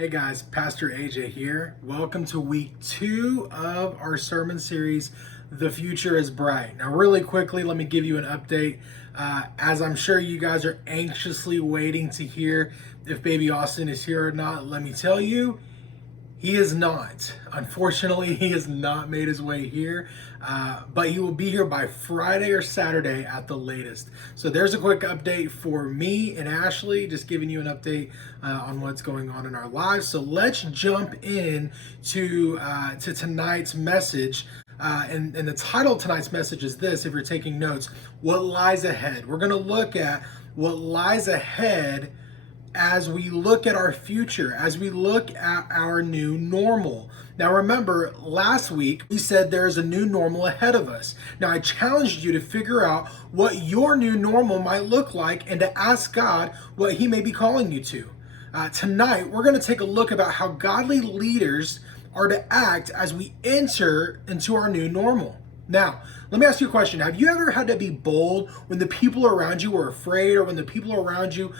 Hey guys, Pastor AJ here. Welcome to week 2 of our sermon series, The Future is Bright. Now, really quickly, let me give you an update. As I'm sure you guys are anxiously waiting to hear if baby Austin is here or not, let me tell you, he is not. Unfortunately, he has not made his way here, but he will be here by Friday or Saturday at the latest. So there's a quick update for me and Ashley, just giving you an update on what's going on in our lives. So let's jump in to tonight's message. And the title of tonight's message is this, if you're taking notes: what lies ahead. We're going to look at what lies ahead as we look at our future, as we look at our new normal. Now remember, last week we said there is a new normal ahead of us. Now I challenged you to figure out what your new normal might look like and to ask God what He may be calling you to. Tonight we're going to take a look about how godly leaders are to act as we enter into our new normal. Now, let me ask you a question. Have you ever had to be bold when the people around you were afraid, or when the people around you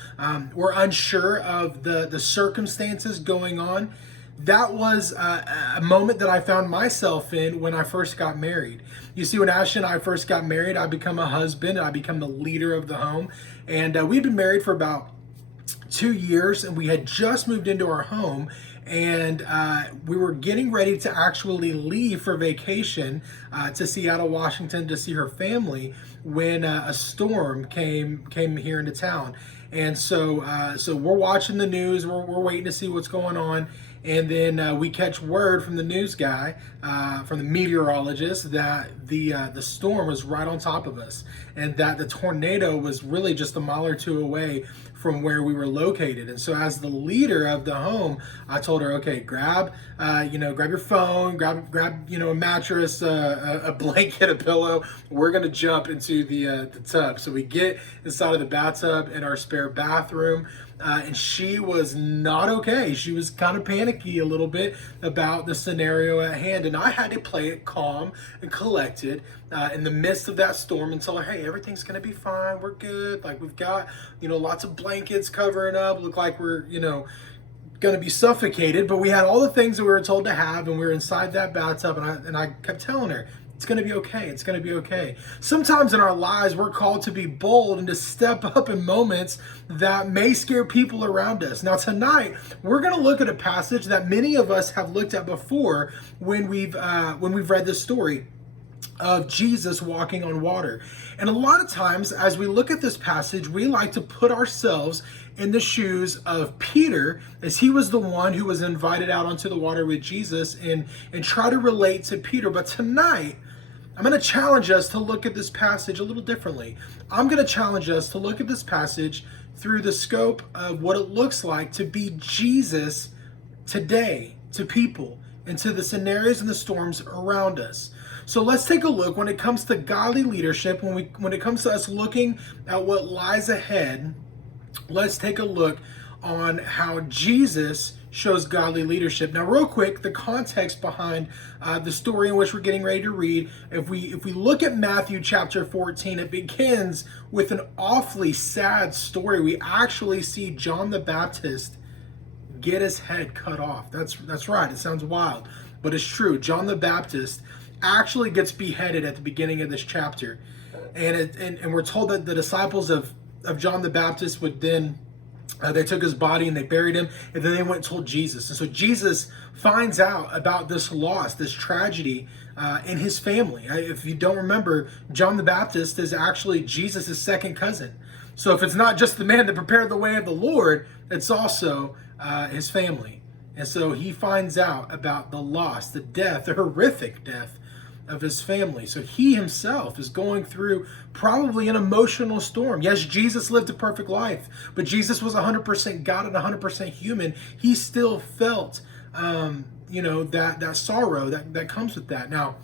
were unsure of the circumstances going on? That was a moment that I found myself in when I first got married. You see, when Ashley and I first got married, I become a husband, I become the leader of the home. And we'd been married for about 2 years, and we had just moved into our home, and we were getting ready to actually leave for vacation to Seattle, Washington, to see her family, when a storm came here into town. And so we're watching the news, we're waiting to see what's going on. And then we catch word from the news guy, from the meteorologist, that the storm was right on top of us, and that the tornado was really just a mile or two away from where we were located. And so, as the leader of the home, I told her, okay, grab your phone, grab a mattress, a blanket, a pillow. We're gonna jump into the tub. So we get inside of the bathtub in our spare bathroom. And she was not okay. She was kind of panicky a little bit about the scenario at hand. And I had to play it calm and collected in the midst of that storm and tell her, hey, everything's going to be fine. We're good. Like, we've got, lots of blankets covering up. Look like we're, going to be suffocated. But we had all the things that we were told to have, and we were inside that bathtub. And I kept telling her, it's going to be okay. It's going to be okay. Sometimes in our lives, we're called to be bold and to step up in moments that may scare people around us. Now, tonight, we're going to look at a passage that many of us have looked at before when we've read this story of Jesus walking on water. And a lot of times, as we look at this passage, we like to put ourselves in the shoes of Peter, as he was the one who was invited out onto the water with Jesus, and try to relate to Peter. But tonight, I'm going to challenge us to look at this passage a little differently. I'm going to challenge us to look at this passage through the scope of what it looks like to be Jesus today to people and to the scenarios and the storms around us. So let's take a look when it comes to godly leadership, when it comes to us looking at what lies ahead. Let's take a look on how Jesus shows godly leadership. Now, real quick, the context behind the story in which we're getting ready to read. If we look at Matthew chapter 14, it begins with an awfully sad story. We actually see John the Baptist get his head cut off. That's right. It sounds wild, but it's true. John the Baptist actually gets beheaded at the beginning of this chapter, and we're told that the disciples of John the Baptist would then they took his body and they buried him, and then they went and told Jesus. And so Jesus finds out about this loss, this tragedy in his family. If you don't remember, John the Baptist is actually Jesus' second cousin. So if it's not just the man that prepared the way of the Lord, it's also his family. And so he finds out about the loss, the death, the horrific death of his family. So he himself is going through probably an emotional storm. Yes, Jesus lived a perfect life, but Jesus was 100% God and 100% human. He still felt, that sorrow that comes with that. Now,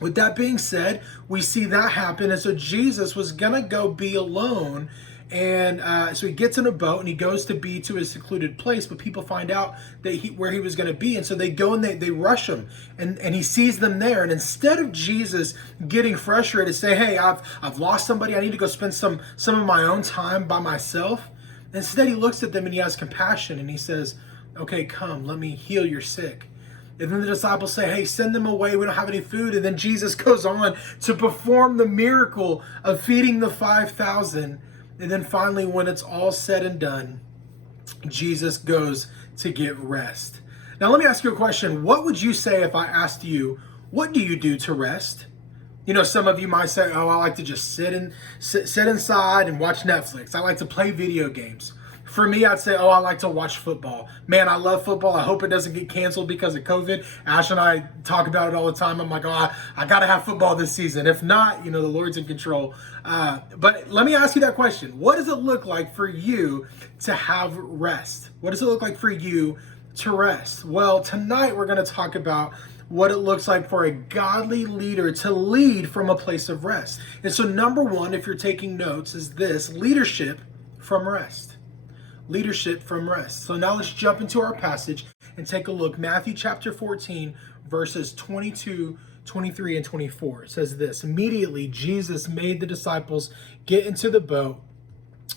with that being said, we see that happen. And so Jesus was going to go be alone. And so he gets in a boat and he goes to be to his secluded place, but people find out that where he was going to be. And so they go and they rush him, and he sees them there. And instead of Jesus getting frustrated, say, hey, I've lost somebody, I need to go spend some of my own time by myself. Instead, he looks at them and he has compassion and he says, Okay, come, let me heal your sick. And then the disciples say, hey, send them away. We don't have any food. And then Jesus goes on to perform the miracle of feeding the 5,000. And then finally, when it's all said and done, Jesus goes to get rest. Now, let me ask you a question. What would you say if I asked you, what do you do to rest? You know, some of you might say, oh, I like to just sit inside and watch Netflix. I like to play video games. For me, I'd say, oh, I like to watch football. Man, I love football. I hope it doesn't get canceled because of COVID. Ash and I talk about it all the time. I'm like, oh, I got to have football this season. If not, you know, the Lord's in control. But let me ask you that question. What does it look like for you to have rest? What does it look like for you to rest? Well, tonight we're going to talk about what it looks like for a godly leader to lead from a place of rest. And so number one, if you're taking notes, is this: leadership from rest. Leadership from rest. So now let's jump into our passage and take a look. Matthew chapter 14, verses 22, 23, and 24. It says this: immediately Jesus made the disciples get into the boat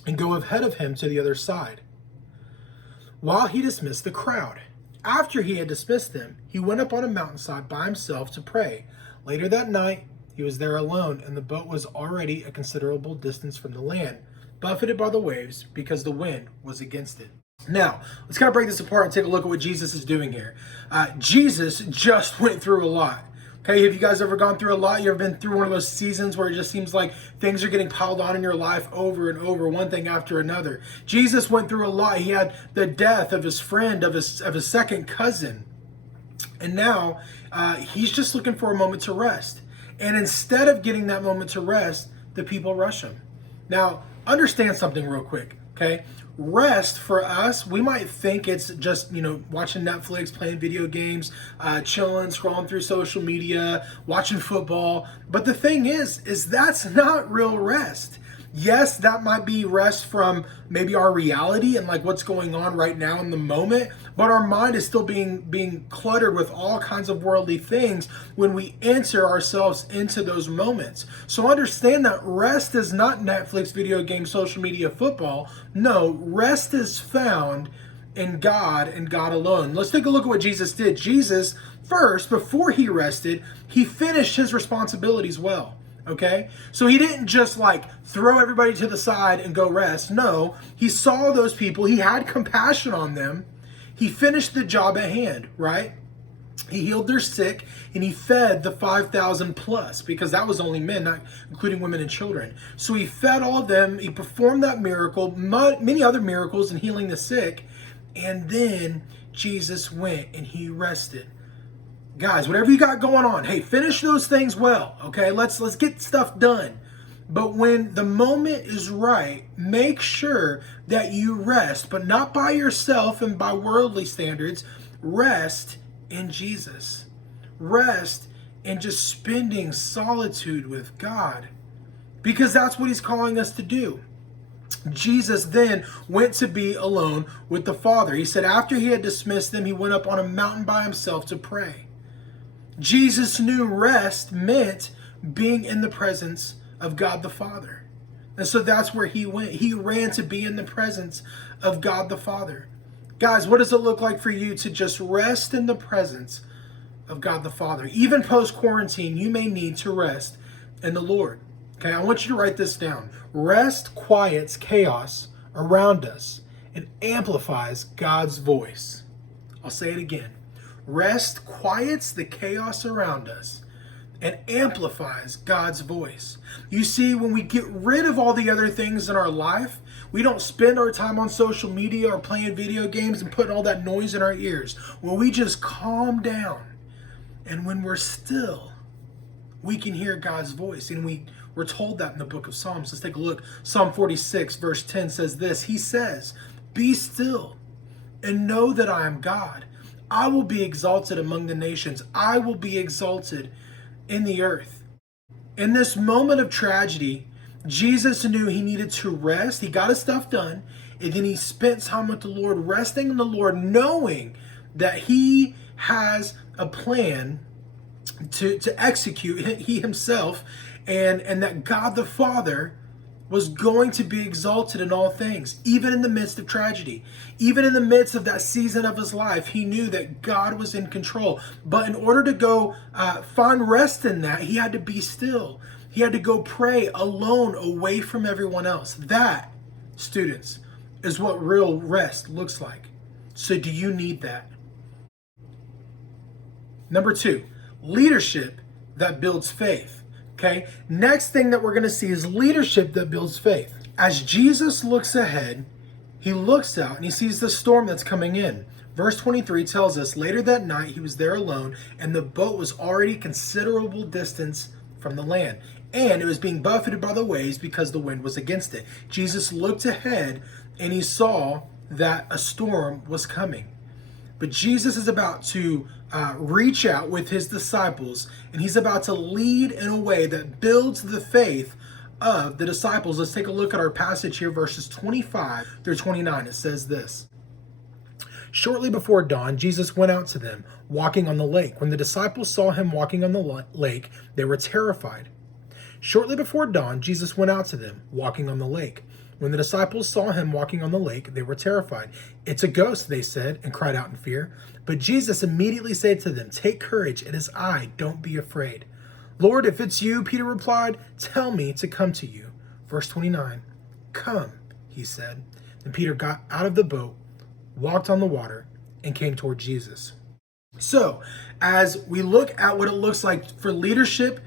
and go ahead of him to the other side, while he dismissed the crowd. After he had dismissed them, he went up on a mountainside by himself to pray. Later that night, he was there alone, and the boat was already a considerable distance from the land, buffeted by the waves because the wind was against it. Now, let's kind of break this apart and take a look at what Jesus is doing here. Jesus just went through a lot. Okay, have you guys ever gone through a lot? You ever been through one of those seasons where it just seems like things are getting piled on in your life over and over, one thing after another? Jesus went through a lot. He had the death of his friend, of his second cousin. And now he's just looking for a moment to rest. And instead of getting that moment to rest, the people rush him. Now, understand something real quick, okay? Rest for us, we might think it's just, you know, watching Netflix, playing video games, chilling, scrolling through social media, watching football. But the thing is that's not real rest. Yes, that might be rest from maybe our reality and like what's going on right now in the moment, but our mind is still being cluttered with all kinds of worldly things when we enter ourselves into those moments. So understand that rest is not Netflix, video games, social media, football. No, rest is found in God and God alone. Let's take a look at what Jesus did. Jesus, first, before he rested, he finished his responsibilities well. Okay, so he didn't just like throw everybody to the side and go rest. No, he saw those people. He had compassion on them. He finished the job at hand, right? He healed their sick and he fed the 5,000 plus, because that was only men, not including women and children. So he fed all of them. He performed that miracle, many other miracles in healing the sick. And then Jesus went and he rested. Guys, whatever you got going on, hey, finish those things well, okay? Let's get stuff done. But when the moment is right, make sure that you rest, but not by yourself and by worldly standards. Rest in Jesus. Rest in just spending solitude with God, because that's what he's calling us to do. Jesus then went to be alone with the Father. He said after he had dismissed them, he went up on a mountain by himself to pray. Jesus knew rest meant being in the presence of God the Father. And so that's where he went. He ran to be in the presence of God the Father. Guys, what does it look like for you to just rest in the presence of God the Father? Even post-quarantine, you may need to rest in the Lord. Okay, I want you to write this down. Rest quiets chaos around us and amplifies God's voice. I'll say it again. Rest quiets the chaos around us and amplifies God's voice. You see, when we get rid of all the other things in our life, we don't spend our time on social media or playing video games and putting all that noise in our ears. When we just calm down and when we're still, we can hear God's voice. And we're told that in the book of Psalms. Let's take a look. Psalm 46 verse 10 says this. He says, "Be still and know that I am God. I will be exalted among the nations. I will be exalted in the earth." In this moment of tragedy, Jesus knew he needed to rest. He got his stuff done. And then he spent time with the Lord, resting in the Lord, knowing that he has a plan to execute, he himself, and that God the Father was going to be exalted in all things, even in the midst of tragedy. Even in the midst of that season of his life, he knew that God was in control. But in order to go find rest in that, he had to be still. He had to go pray alone, away from everyone else. That, students, is what real rest looks like. So do you need that? Number 2, leadership that builds faith. Okay, next thing that we're going to see is leadership that builds faith. As Jesus looks ahead, he looks out and he sees the storm that's coming in. Verse 23 tells us, later that night he was there alone, and the boat was already considerable distance from the land, and it was being buffeted by the waves because the wind was against it. Jesus looked ahead and he saw that a storm was coming. But Jesus is about to reach out with his disciples, and he's about to lead in a way that builds the faith of the disciples. Let's take a look at our passage here, verses 25 through 29. It says this: Shortly before dawn, Jesus went out to them, walking on the lake. When the disciples saw him walking on the lake, they were terrified. Shortly before dawn, Jesus went out to them, walking on the lake. When the disciples saw him walking on the lake, they were terrified. "It's a ghost," they said, and cried out in fear. But Jesus immediately said to them, "Take courage, it is I, don't be afraid." "Lord, if it's you," Peter replied, "tell me to come to you." Verse 29, "Come," he said. Then Peter got out of the boat, walked on the water, and came toward Jesus. So, as we look at what it looks like for leadership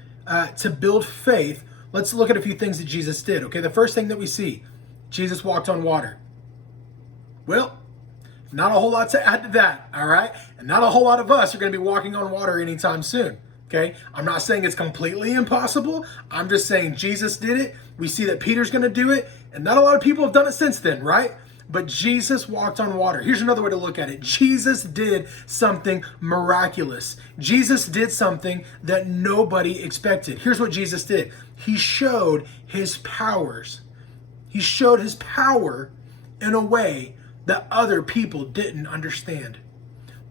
to build faith, let's look at a few things that Jesus did. Okay, the first thing that we see, Jesus walked on water. Well, not a whole lot to add to that, all right? And not a whole lot of us are going to be walking on water anytime soon, okay? I'm not saying it's completely impossible. I'm just saying Jesus did it. We see that Peter's going to do it, and not a lot of people have done it since then, right? But Jesus walked on water. Here's another way to look at it. Jesus did something miraculous. Jesus did something that nobody expected. Here's what Jesus did. He showed his powers. He showed his power in a way that other people didn't understand.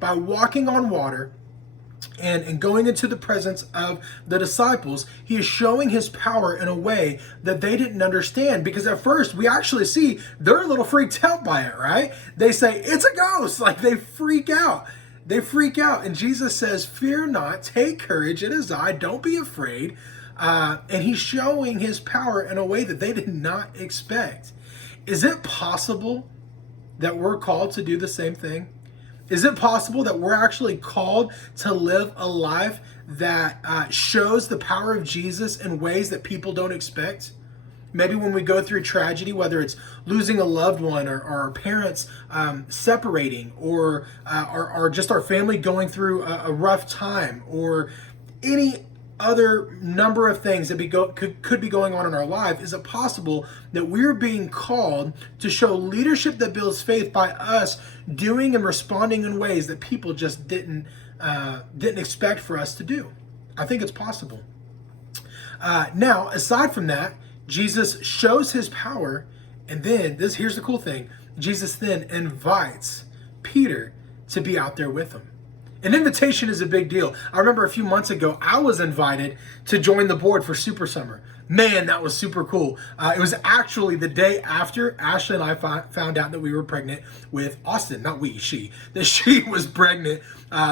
By walking on water and going into the presence of the disciples, he is showing his power in a way that they didn't understand. Because at first, we actually see they're a little freaked out by it, right? They say, "It's a ghost." Like, they freak out. They freak out. And Jesus says, "Fear not, take courage, it is I, don't be afraid." And he's showing his power in a way that they did not expect. Is it possible that we're called to do the same thing? Is it possible that we're actually called to live a life that shows the power of Jesus in ways that people don't expect? Maybe when we go through tragedy, whether it's losing a loved one or our parents separating, or just our family going through a rough time, or any other number of things that could be going on in our life, is it possible that we're being called to show leadership that builds faith by us doing and responding in ways that people just didn't expect for us to do? I think it's possible. Now, aside from that, Jesus shows his power, and then here's the cool thing. Jesus then invites Peter to be out there with him. An invitation is a big deal. I remember a few months ago, I was invited to join the board for Super Summer. Man, that was super cool. It was actually the day after Ashley and I found out that we were pregnant with Austin. Not we, she. That she was pregnant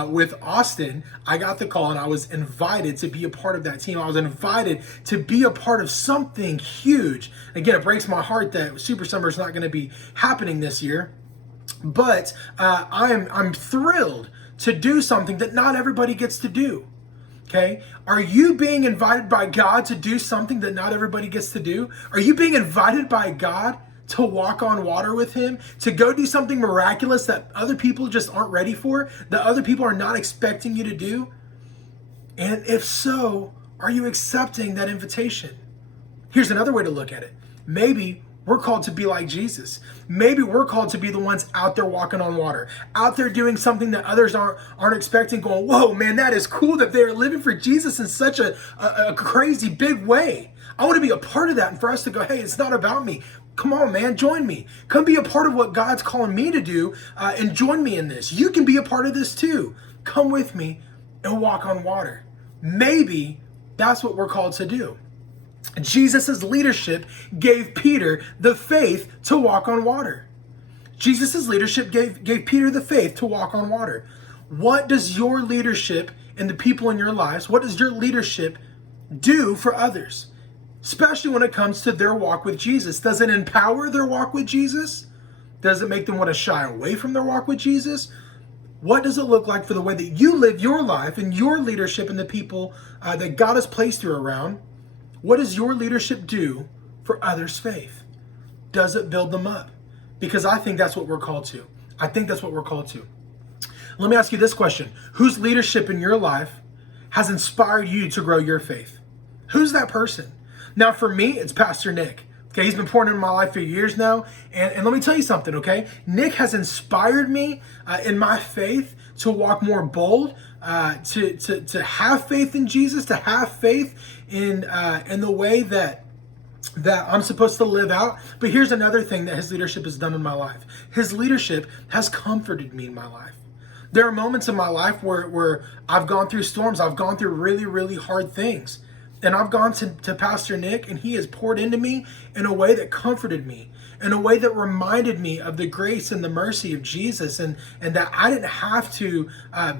with Austin. I got the call and I was invited to be a part of that team. I was invited to be a part of something huge. Again, it breaks my heart that Super Summer is not going to be happening this year. But I'm thrilled to do something that not everybody gets to do. Okay? Are you being invited by God to do something that not everybody gets to do? Are you being invited by God to walk on water with him? To go do something miraculous that other people just aren't ready for? That other people are not expecting you to do? And if so, are you accepting that invitation? Here's another way to look at it. Maybe we're called to be like Jesus. Maybe we're called to be the ones out there walking on water, out there doing something that others aren't expecting, going, "Whoa, man, that is cool that they're living for Jesus in such a crazy big way. I want to be a part of that." And for us to go, "Hey, it's not about me. Come on, man, join me. Come be a part of what God's calling me to do and join me in this. You can be a part of this too. Come with me and walk on water." Maybe that's what we're called to do. Jesus' leadership gave Peter the faith to walk on water. Jesus' leadership gave Peter the faith to walk on water. What does your leadership and the people in your lives, what does your leadership do for others? Especially when it comes to their walk with Jesus. Does it empower their walk with Jesus? Does it make them want to shy away from their walk with Jesus? What does it look like for the way that you live your life and your leadership and the people that God has placed you around? What does your leadership do for others' faith? Does it build them up? Because I think that's what we're called to. I think that's what we're called to. Let me ask you this question. Whose leadership in your life has inspired you to grow your faith? Who's that person? Now, for me, it's Pastor Nick. Okay, he's been pouring into my life for years now. And let me tell you something, okay? Nick has inspired me in my faith to walk more bold, to have faith in Jesus, to have faith in the way that I'm supposed to live out. But here's another thing that his leadership has done in my life. His leadership has comforted me in my life. There are moments in my life where I've gone through storms. I've gone through really, really hard things. And I've gone to Pastor Nick, and he has poured into me in a way that comforted me, in a way that reminded me of the grace and the mercy of Jesus, and that I didn't have to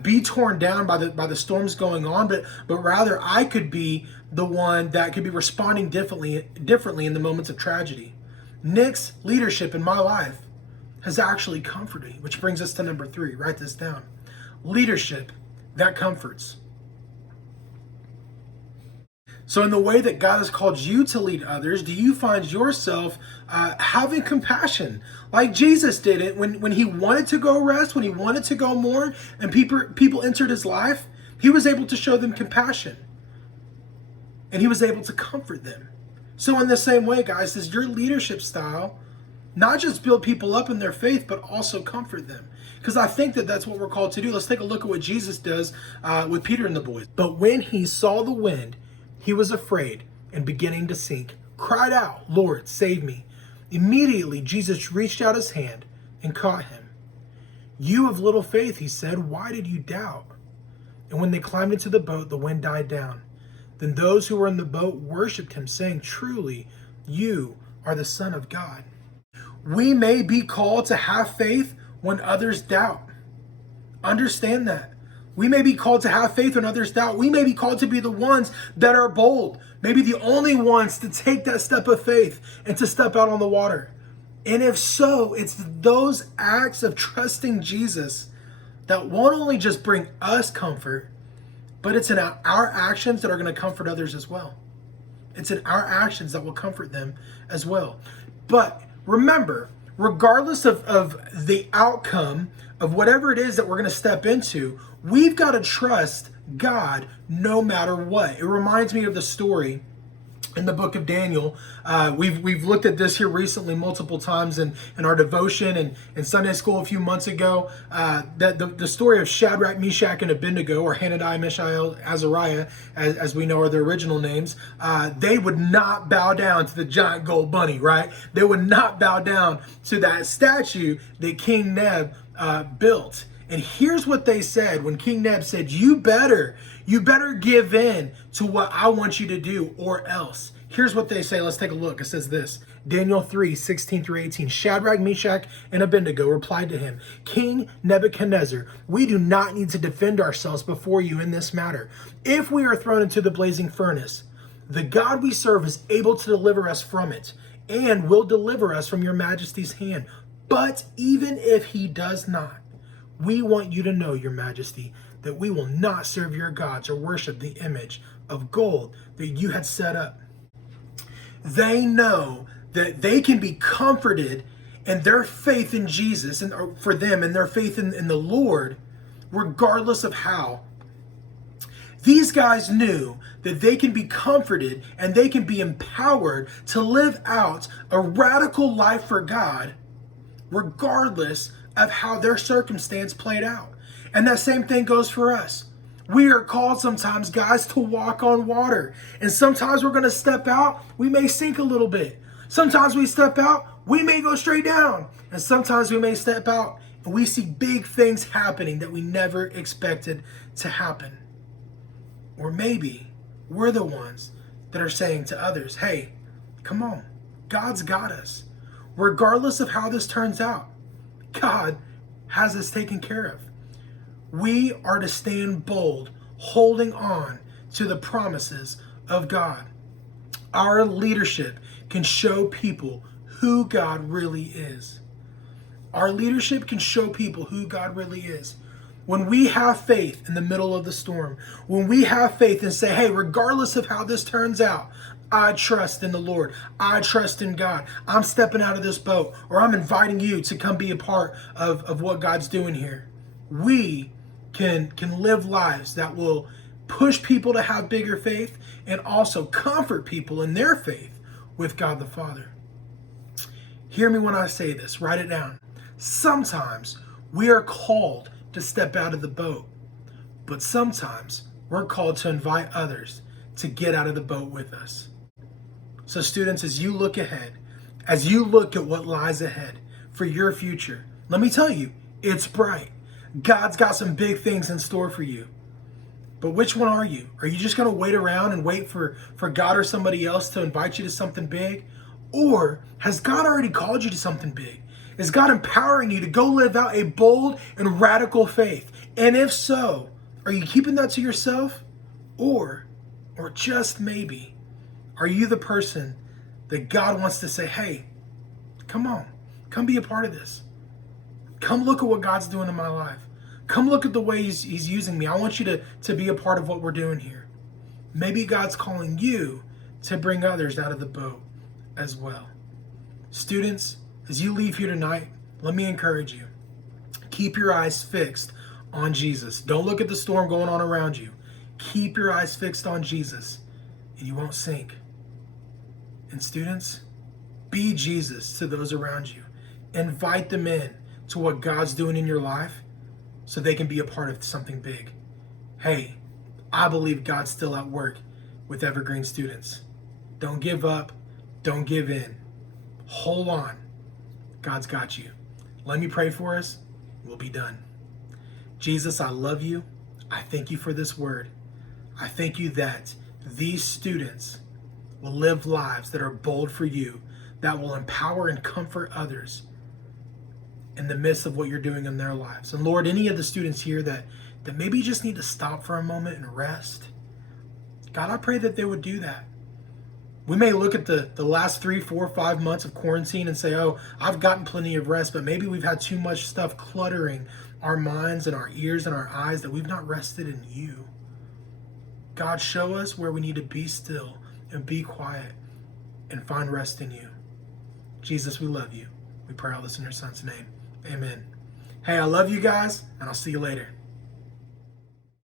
be torn down by the storms going on, but rather I could be the one that could be responding differently in the moments of tragedy. Nick's leadership in my life has actually comforted me, which brings us to number 3. Write this down. Leadership that comforts. So in the way that God has called you to lead others, do you find yourself having compassion like Jesus did it when he wanted to go rest, when he wanted to go mourn, and people entered his life? He was able to show them compassion, and he was able to comfort them. So in the same way, guys, does your leadership style not just build people up in their faith, but also comfort them? Because I think that that's what we're called to do. Let's take a look at what Jesus does with Peter and the boys. But when he saw the wind, he was afraid and beginning to sink, cried out, "Lord, save me." Immediately, Jesus reached out his hand and caught him. "You of little faith," he said, "why did you doubt?" And when they climbed into the boat, the wind died down. Then those who were in the boat worshiped him, saying, "Truly, you are the Son of God." We may be called to have faith when others doubt. Understand that. We may be called to have faith when others doubt. We may be called to be the ones that are bold, maybe the only ones to take that step of faith and to step out on the water. And if so, it's those acts of trusting Jesus that won't only just bring us comfort, but it's in our actions that are going to comfort others as well. It's in our actions that will comfort them as well. But remember, regardless of the outcome of whatever it is that we're going to step into, we've got to trust God no matter what. It reminds me of the story in the book of Daniel. We've looked at this here recently multiple times in our devotion and in Sunday school a few months ago. That the story of Shadrach, Meshach, and Abednego, or Hananiah, Mishael, Azariah, as we know are their original names. They would not bow down to the giant gold bunny, right? They would not bow down to that statue that King Neb built. And here's what they said when King Neb said, you better give in to what I want you to do or else. Here's what they say. Let's take a look. It says this. Daniel 3:16-18. Shadrach, Meshach, and Abednego replied to him, "King Nebuchadnezzar, we do not need to defend ourselves before you in this matter. If we are thrown into the blazing furnace, the God we serve is able to deliver us from it and will deliver us from your majesty's hand. But even if he does not, we want you to know, your majesty, that we will not serve your gods or worship the image of gold that you had set up." They know that they can be comforted in their faith in Jesus and for them and their faith in the Lord, regardless of how. These guys knew that they can be comforted and they can be empowered to live out a radical life for God, regardless of how their circumstance played out. And that same thing goes for us. We are called sometimes, guys, to walk on water. And sometimes we're going to step out, we may sink a little bit. Sometimes we step out, we may go straight down. And sometimes we may step out and we see big things happening that we never expected to happen. Or maybe we're the ones that are saying to others, hey, come on, God's got us. Regardless of how this turns out, God has us taken care of. We are to stand bold, holding on to the promises of God. Our leadership can show people who God really is. Our leadership can show people who God really is. When we have faith in the middle of the storm, when we have faith and say, hey, regardless of how this turns out, I trust in the Lord. I trust in God. I'm stepping out of this boat, or I'm inviting you to come be a part of what God's doing here. We can live lives that will push people to have bigger faith and also comfort people in their faith with God the Father. Hear me when I say this. Write it down. Sometimes we are called to step out of the boat, but sometimes we're called to invite others to get out of the boat with us. So students, as you look ahead, as you look at what lies ahead for your future, let me tell you, it's bright. God's got some big things in store for you. But which one are you? Are you just going to wait around and wait for God or somebody else to invite you to something big? Or has God already called you to something big? Is God empowering you to go live out a bold and radical faith? And if so, are you keeping that to yourself? Or just maybe, are you the person that God wants to say, hey, come on, come be a part of this. Come look at what God's doing in my life. Come look at the way he's using me. I want you to be a part of what we're doing here. Maybe God's calling you to bring others out of the boat as well. Students, as you leave here tonight, let me encourage you. Keep your eyes fixed on Jesus. Don't look at the storm going on around you. Keep your eyes fixed on Jesus, and you won't sink. And students, be Jesus to those around you. Invite them in to what God's doing in your life so they can be a part of something big. Hey, I believe God's still at work with Evergreen students. Don't give up. Don't give in. Hold on. God's got you. Let me pray for us. We'll be done. Jesus, I love you. I thank you for this word. I thank you that these students will live lives that are bold for you, that will empower and comfort others in the midst of what you're doing in their lives. And Lord, any of the students here that maybe just need to stop for a moment and rest, God, I pray that they would do that. We may look at the last 3, 4, 5 months of quarantine and say, oh, I've gotten plenty of rest, but maybe we've had too much stuff cluttering our minds and our ears and our eyes that we've not rested in you. God, show us where we need to be still and be quiet and find rest in you. Jesus, we love you. We pray all this in your son's name. Amen. Hey, I love you guys, and I'll see you later.